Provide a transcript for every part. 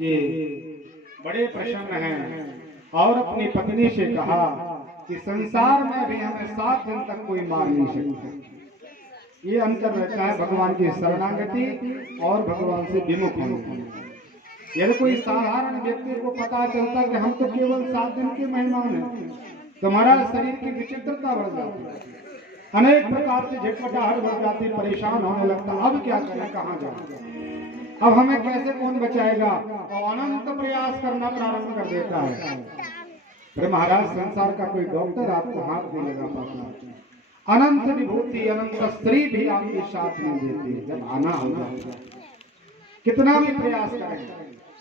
ये बड़े प्रसन्न हैं और अपनी पत्नी से कहा कि संसार में भी हमें 7 दिन तक कोई मार नहीं सकता। ये अंतर रहता है भगवान की शरणागति और भगवान से विमुख होने। यदि कोई साधारण व्यक्ति को पता चलता कि हम तो केवल 7 दिन के मेहमान हैं, तो हमारा शरीर की विचित्रता बढ़ जाती है, अनेक प्रकार से झटपटाहट बढ़ जाती, परेशान होने लगता। अब क्या करें, कहाँ जाए, अब हमें कैसे कौन बचाएगा, और अनंत प्रयास करना प्रारंभ कर देता है। फिर महाराज संसार का कोई डॉक्टर आपको हाथ नहीं लगा पाता, अनंत विभूति अनंत स्त्री भी आपके साथ नहीं देती। जब आना होगा कितना भी प्रयास करें,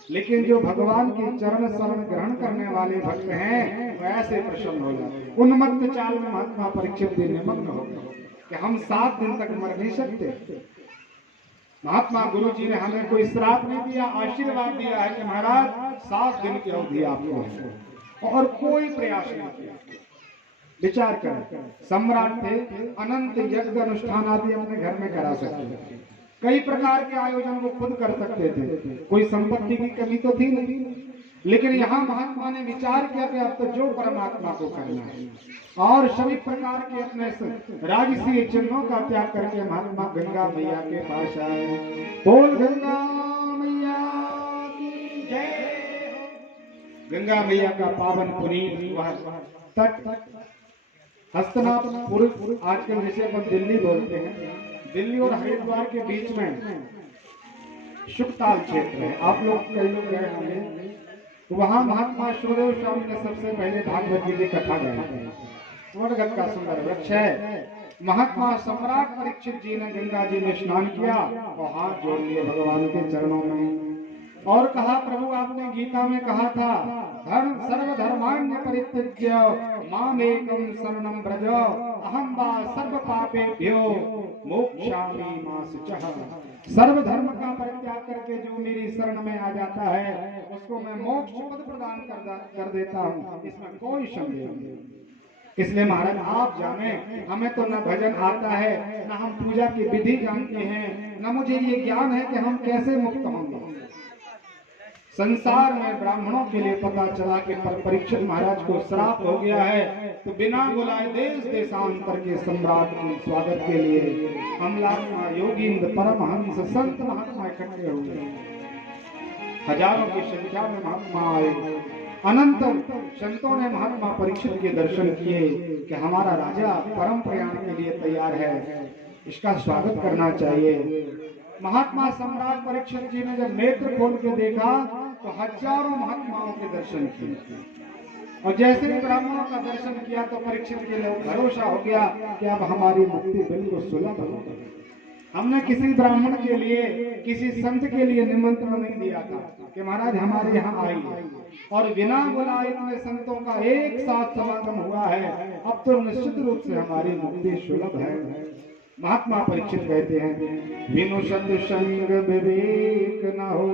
लेकिन जो भगवान की चरण शरण ग्रहण करने वाले भक्त हैं वो ऐसे प्रसन्न हो जाते हैं। उन्मत्त चाल में महात्मा परीक्षित भी निमग्न हो गए कि हम 7 दिन तक मर नहीं सकते। महात्मा गुरु जी ने हमें कोई श्राप नहीं दिया, आशीर्वाद दिया है कि महाराज 7 दिन की अवधि आपको है, और कोई प्रयास नहीं किया। विचार करें, सम्राट थे, अनंत यज्ञ अनुष्ठान आदि अपने घर में करा सकते थे, कई प्रकार के आयोजन वो खुद कर सकते थे, कोई संपत्ति की कमी तो थी नहीं। लेकिन यहाँ महात्मा ने विचार किया कि अब तो जो परमात्मा को करना है, और सभी प्रकार के अपने राजसी चिन्हों का त्याग करके महात्मा गंगा मैया के पास आए। बोल गंगा मैया की जय। गंगा मैया का पावन पुनीत वह तट हस्तनापुर, आजकल जिसे अपन दिल्ली बोलते हैं, दिल्ली और हरिद्वार के बीच में शुकताल क्षेत्र है। आप लोग कई लोग गए होंगे, वहां महात्मा सुखदेव स्वामी ने सबसे पहले भागवत जी की कथा गाई। वटगत का सुंदर वृक्ष है। महात्मा सम्राट परीक्षित जी ने गंगा जी में स्नान किया और हाथ जोड़ लिए भगवान के चरणों में और कहा, प्रभु आपने गीता में कहा था, धर्म सर्वधर्मान्य परित्यज्य मामेकं शरणं व्रज अहं वा सर्व पापेभ्यो मोक्षामि मा शुचः। सर्व धर्म का परित्याग करके जो मेरी शरण में आ जाता है उसको मैं मोक्ष पद प्रदान कर देता हूँ, इसमें कोई संदेह नहीं। इसलिए महाराज आप जाने, हमें तो न भजन आता है, न हम पूजा की विधि जानते हैं, न मुझे ये ज्ञान है कि हम कैसे मुक्त होंगे। संसार में ब्राह्मणों के लिए पता चला कि परीक्षित महाराज को श्राप हो गया है, तो बिना बुलाए देश देशांतर के सम्राट के स्वागत के लिए अमलात्मा योगींद्र परमहंस संत महात्मा इकट्ठे हुए। हजारों की संख्या में महात्मा आए। अनंत संतों ने महात्मा परीक्षित के दर्शन किए कि हमारा राजा परम प्रयाण के लिए तैयार है, इसका स्वागत करना चाहिए। महात्मा सम्राट परीक्षित जी ने जब नेत्र खोल के देखा तो हजारों महात्माओं के दर्शन किए, और जैसे ही ब्राह्मणों का दर्शन किया तो परीक्षित के लिए भरोसा हो गया कि अब हमारी मुक्ति बिल्कुल सुलभ हो। हमने किसी ब्राह्मण के लिए, किसी संत के लिए निमंत्रण नहीं दिया था कि महाराज हमारे यहाँ आइए, और बिना बुलाए इतने संतों का एक साथ समागम हुआ है, अब तो निश्चित रूप से हमारी मुक्ति सुलभ है। महात्मा परीक्षित कहते हैं, बिनु सत्संग विवेक न हो,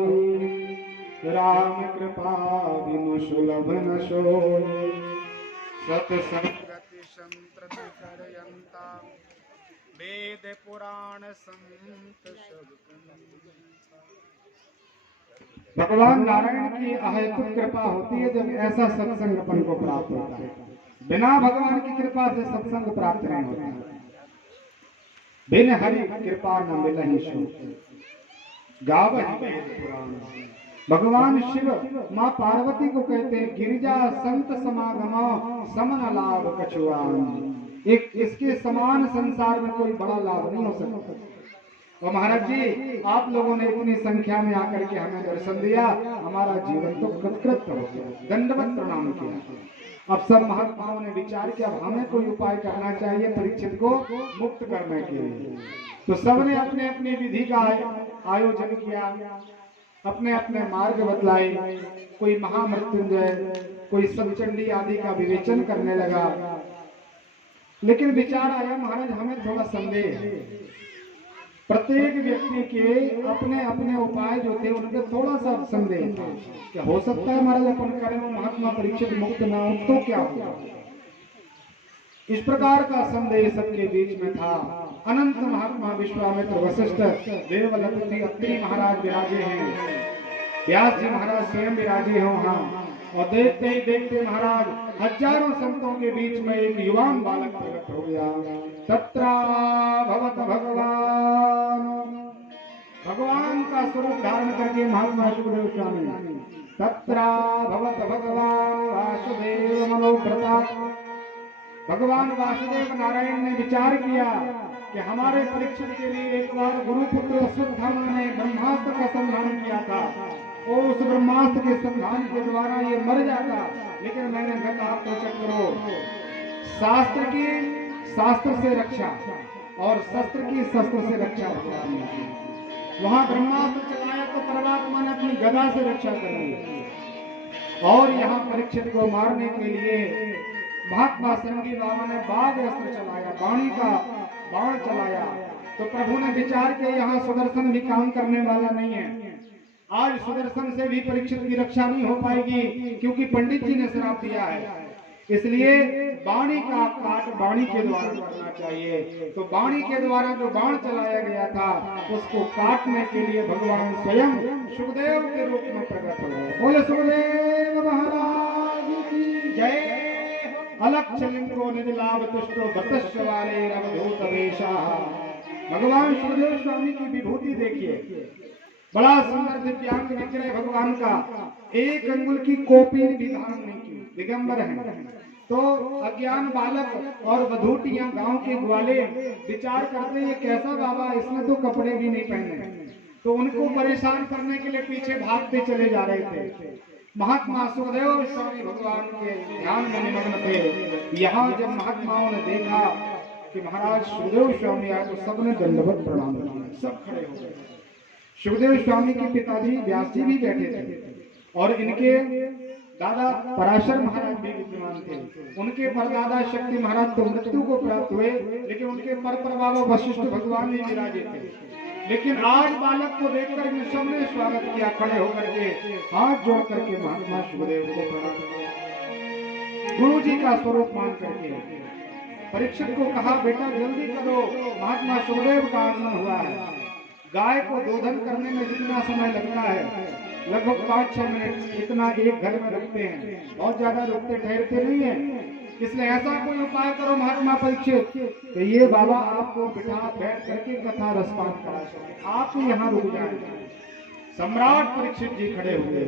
राम कृपा बिनु सुलभ न सो, सत्संगति संप्रति करयंता, वेद पुराण संत सब। भगवान नारायण की अहेतुक कृपा होती है जब ऐसा सत्संग अपन को प्राप्त होता है। बिना भगवान की कृपा से सत्संग प्राप्त नहीं होता। बिन हरि कृपा न मिलहि सो, गावहि वेद पुराण। भगवान शिव माँ पार्वती को कहते हैं, गिरिजा संत समागम समन लाभ कछुआन। एक इसके समान संसार में कोई बड़ा लाभ नहीं हो सकता। और महाराज जी आप लोगों ने इतनी संख्या में आकर के हमें दर्शन दिया, हमारा जीवन तो कृतकृत हो गया, दंडवत प्रणाम किया। अब सब महात्माओं ने विचार किया अब हमें कोई उपाय करना चाहिए परीक्षित को मुक्त करने के लिए। तो सबने अपने अपने विधि का आयोजन किया, अपने अपने मार्ग बतलाए। कोई महामृत्युंजय, कोई सबचंडी आदि का विवेचन करने लगा। लेकिन विचार आया महाराज हमें थोड़ा संदेह है, प्रत्येक व्यक्ति के अपने अपने उपाय जो थे उनके थोड़ा सा संदेह था। क्या हो सकता है महाराज अपन करें महात्मा परीक्षित मुक्त ना हो तो क्या होगा? इस प्रकार का संदेह सबके बीच में था। अनंत महात्मा विश्वामित्र वशिष्ठ देवलक्ष्मी अत्रि महाराज विराजे हैं। व्यास जी महाराज स्वयं विराजे हो वहाँ, और देखते ही देखते महाराज हजारों संतों के बीच में एक युवान बालक प्रकट हो गया। तत्रा भवत भगवान, भगवान का स्वरूप धारण करके महात्मा सुखदेव स्वामी, तत्रा भवत भगवान वासुदेव मनोव्रता, भगवान वासुदेव नारायण ने विचार किया कि हमारे परीक्षित के लिए एक बार गुरुपुत्र अश्वत्थामा ने ब्रह्मास्त्र का संधान किया था, और उस ब्रह्मास्त्र के संधान के द्वारा ये मर जाता, लेकिन मैंने कहा आप तो चक्रो, शास्त्र से रक्षा और शस्त्र की शस्त्र से रक्षा भगवान ने की। वहां ब्रह्मास्त्र चलाया तो परमात्मा ने अपनी गदा से रक्षा कर ली, और यहाँ परीक्षित को मारने के लिए महात्मा संगी बाबा ने बाघ अस्त्र चलाया, वाणी का बाण चलाया। तो प्रभु ने विचार किया यहाँ सुदर्शन भी काम करने वाला नहीं है, आज सुदर्शन से भी परीक्षित की रक्षा नहीं हो पाएगी, क्योंकि पंडित जी ने श्राप दिया है। इसलिए वाणी का काट वाणी के द्वारा करना चाहिए। तो वाणी के द्वारा जो बाण चलाया गया था उसको काटने के लिए भगवान स्वयं सुखदेव के रूप में प्रकट हो गए। बोले सुखदेव महाराज की जय। अलक्ष लिंगो निज लाभ तुष्टो भतस्य वाले रवधूत वेशा। भगवान सुखदेव स्वामी की विभूति देखिए, बड़ा सुंदर दिव्यांग विग्रह भगवान का, एक अंगुल की कॉपी भी धारण नहीं की, दिगंबर है। तो अज्ञान बालक और वधूटियां गांव के ग्वाले विचार करते ये कैसा बाबा, इसने तो कपड़े भी नहीं पहने। तो उनको परेशान करने के लिए पीछे भागते चले जा रहे थे। महात्मा सुखदेव स्वामी भगवान के ध्यान में निमग्न थे। यहाँ जब महात्माओं ने देखा कि महाराज सुखदेव स्वामी आए तो सबने दंडवत प्रणाम किया, सब खड़े हो गए। सुखदेव स्वामी के पिताजी व्यास जी भी बैठे थे, और इनके दादा पराशर महाराज भी विद्यमान थे। उनके परदादा शक्ति महाराज तो मृत्यु को प्राप्त हुए, लेकिन उनके पर प्रभाव वशिष्ठ भगवान ही विराजे थे। लेकिन आज बालक को देखकर इन सबने स्वागत किया, खड़े होकर के हाथ जोड़ करके महात्मा सुखदेव को प्रणाम किया, गुरु जी का स्वरूप मान करके। परीक्षित को कहा बेटा जल्दी करो, महात्मा सुखदेव का आगमन हुआ है। गाय को दोधन करने में जितना समय लगता है लगभग 5-6 मिनट, इतना एक घर में रखते हैं, बहुत ज्यादा रुकते ठहरते नहीं है। इसलिए ऐसा कोई उपाय करो महात्मा परीक्षित कि ये बाबा आपको बिठा बैठ करके कथा रसपान करा सके, आप ही यहाँ रुक जाए। सम्राट परीक्षित जी खड़े हुए,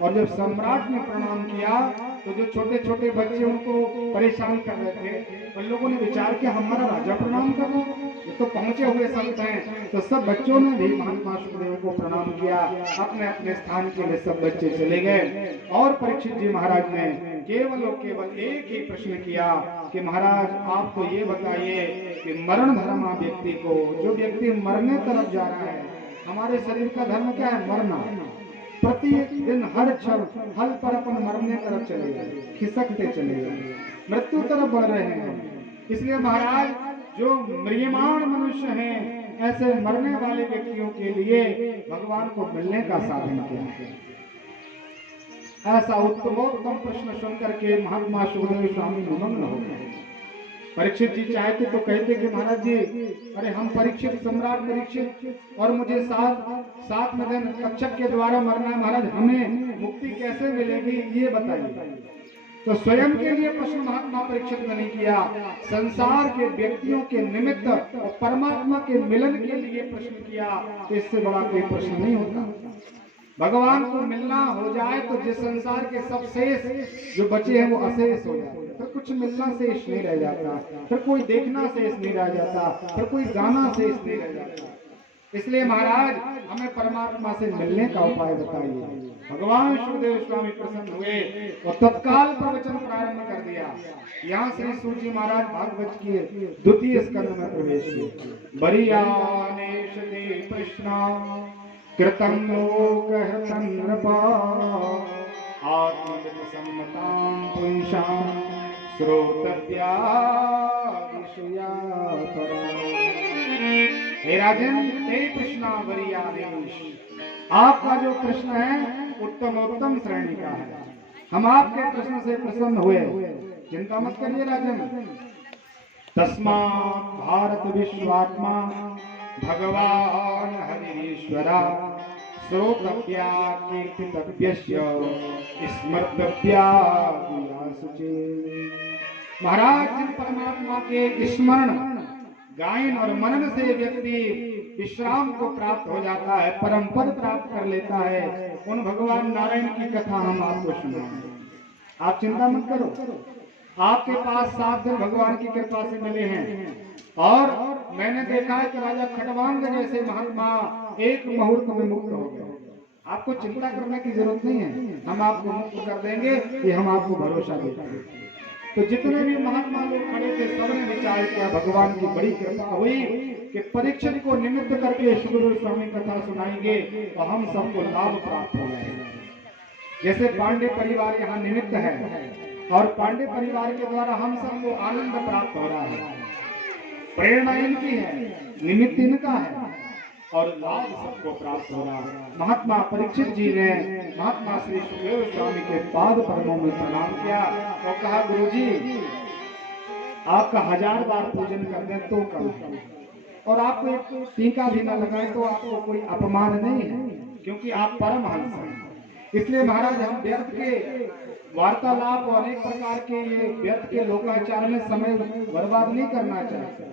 और जब सम्राट ने प्रणाम किया तो जो छोटे छोटे बच्चे उनको परेशान कर रहे थे, उन लोगों ने विचार किया हमारा राजा प्रणाम कर रहा है, ये तो पहुंचे हुए संत हैं। तो सब बच्चों ने भी महात्मा सुखदेव को प्रणाम किया, अपने अपने स्थान के लिए सब बच्चे चले गए। और परीक्षित जी महाराज ने केवल एक ही प्रश्न किया कि महाराज आप तो ये बताइए कि मरण धर्मा व्यक्ति को, जो व्यक्ति मरने तरफ जा रहा है, हमारे शरीर का धर्म क्या है? मरना। प्रतिदिन हर क्षण हल पर अपन मरने तरफ चले गए, खिसकते चले गए, मृत्यु तरफ बढ़ रहे हैं। इसलिए महाराज जो म्रियमाण मनुष्य हैं, ऐसे मरने वाले व्यक्तियों के लिए भगवान को मिलने का साधन क्या है? ऐसा उत्तमोत्तम प्रश्न सुनकर के महात्मा सुखदेव स्वामी निमग्न हो गए। परीक्षित जी चाहते तो कहते कि महाराज जी, अरे हम परीक्षित, सम्राट परीक्षित, और मुझे सात में दिन तक्षक के द्वारा मरना है, महाराज हमें मुक्ति कैसे मिलेगी ये बताइए। तो स्वयं के लिए प्रश्न महात्मा परीक्षित ने नहीं किया, संसार के व्यक्तियों के निमित्त और परमात्मा के मिलन के लिए प्रश्न किया। इससे बड़ा कोई प्रश्न नहीं होता। भगवान को मिलना हो जाए तो जिस संसार के सब शेष जो बचे हैं वो अशेष हो जाए, फिर कुछ मिलना शेष नहीं रह जाता, फिर कोई देखना शेष नहीं रह जाता, फिर कोई गाना शेष नहीं रह जाता। इसलिए महाराज हमें परमात्मा से मिलने का उपाय बताइए। भगवान सुखदेव स्वामी प्रसन्न हुए और तत्काल प्रवचन प्रारंभ कर दिया। यहाँ श्री सूजी महाराज भागवत की 2 स्कंद में प्रवेश किए। बरियानेश दे कृष्णा कृतं लोक हृतं नृपा आत्मविद सम्मतां पुंसां श्रोतव्या विषया परा। हे राजन, हे कृष्णा बरियानेश, आपका जो कृष्ण है उत्तमोत्तम श्रेणी का है। हम आपके कृष्ण से प्रसन्न हुए, चिंता मत करिए राजन। तस्मात् भारत विश्वात्मा भगवान हरीश्वरा श्रोतव्या कीर्तितव्यस्य स्मर्तव्या शुचे। महाराज, जिन परमात्मा के स्मरण, गायन और मनन से व्यक्ति विश्राम को प्राप्त हो जाता है, परम पद प्राप्त कर लेता है, उन भगवान नारायण की कथा हम आपको सुनाएंगे। आप चिंता मत करो, आपके पास 7 दिन भगवान की कृपा से मिले हैं और मैंने देखा है कि राजा खटवांग जैसे महात्मा एक मुहूर्त में मुक्त हो गए। आपको चिंता करने की जरूरत नहीं है, हम आपको मुक्त कर देंगे, ये हम आपको भरोसा देते हैं। तो जितने भी महात्मा लोग खड़े थे, सबने विचार किया, भगवान की बड़ी कृपा हुई कि परीक्षित को निमित्त करके सुखदेव स्वामी कथा सुनाएंगे और हम सबको लाभ प्राप्त हो जाएगा। जैसे पांडे परिवार यहाँ निमित्त है और पांडे परिवार के द्वारा हम सबको आनंद प्राप्त हो रहा है, प्रेरणा इनकी है, निमित्त इनका है और लाभ सबको प्राप्त हो रहा है। महात्मा परीक्षित जी ने महात्मा श्री सुखदेव स्वामी के पाद पद्मों में प्रणाम किया और कहा, गुरुजी आपका 1000 बार पूजन कर दें तो कम है, और आपको एक टीका भी न लगाए तो आपको कोई अपमान नहीं है, क्योंकि आप परमहंस हैं। इसलिए महाराज, हम व्यर्थ के वार्तालाप और अनेक प्रकार के ये व्यर्थ के लोकाचार में समय बर्बाद नहीं करना चाहते।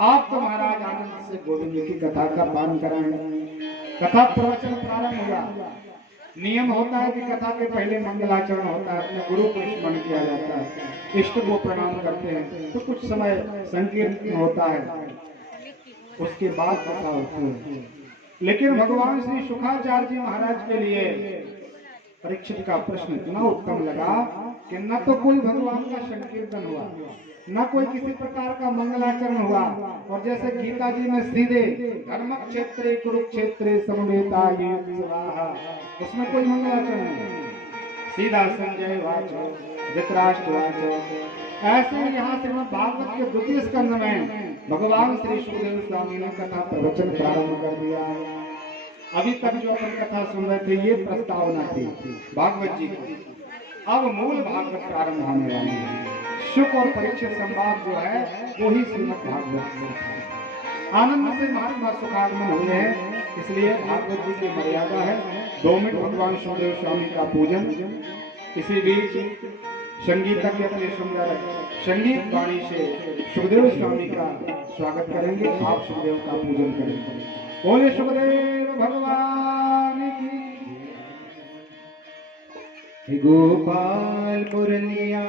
आप तो महाराज आनंद से गोविंद की कथा का पान कराएं। कथा प्रवचन प्रारंभ हुआ। नियम होता है कि कथा के पहले मंगलाचरण होता है, अपने गुरु को स्मरण किया जाता है, इष्ट को प्रणाम करते हैं, तो कुछ समय संकीर्तन होता है, उसके बाद कथा होती है। लेकिन भगवान श्री सुखाचार्य जी महाराज के लिए परीक्षित का प्रश्न इतना उत्तम लगा कि न तो कोई भगवान का संकीर्तन हुआ, न कोई किसी प्रकार का मंगलाचरण हुआ, और जैसे गीता जी में सीधे धर्म क्षेत्रे कुरुक्षेत्रे समवेता उसमें कोई मंगलाचरण नहीं, सीधा संजय वाचो धृतराष्ट्र वाचो। ऐसे यहाँ श्रीमद् भागवत के 2 स्कंद में भगवान श्री सुखदेव स्वामी ने कथा प्रवचन प्रारंभ कर दिया। अभी तक जो अपन कथा सुन रहे थे ये प्रस्तावना थी भागवत जी की, अब मूल भागवत प्रारंभ होने वाली है। शुक और परीक्षित संवाद जो है वो ही श्रीमद् भागवत में है। आनंद से महात्मा सुखागमन हुए हैं, इसलिए भागवत जी की मर्यादा है 2 मिनट भगवान सुखदेव स्वामी का पूजन। इसी बीच संगीतज्ञ अपने सुंदर संगीत वाणी से सुखदेव स्वामी का स्वागत करेंगे, आप सुखदेव का पूजन करेंगे। बोले सुखदेव भगवान की। गोपाल मुरलिया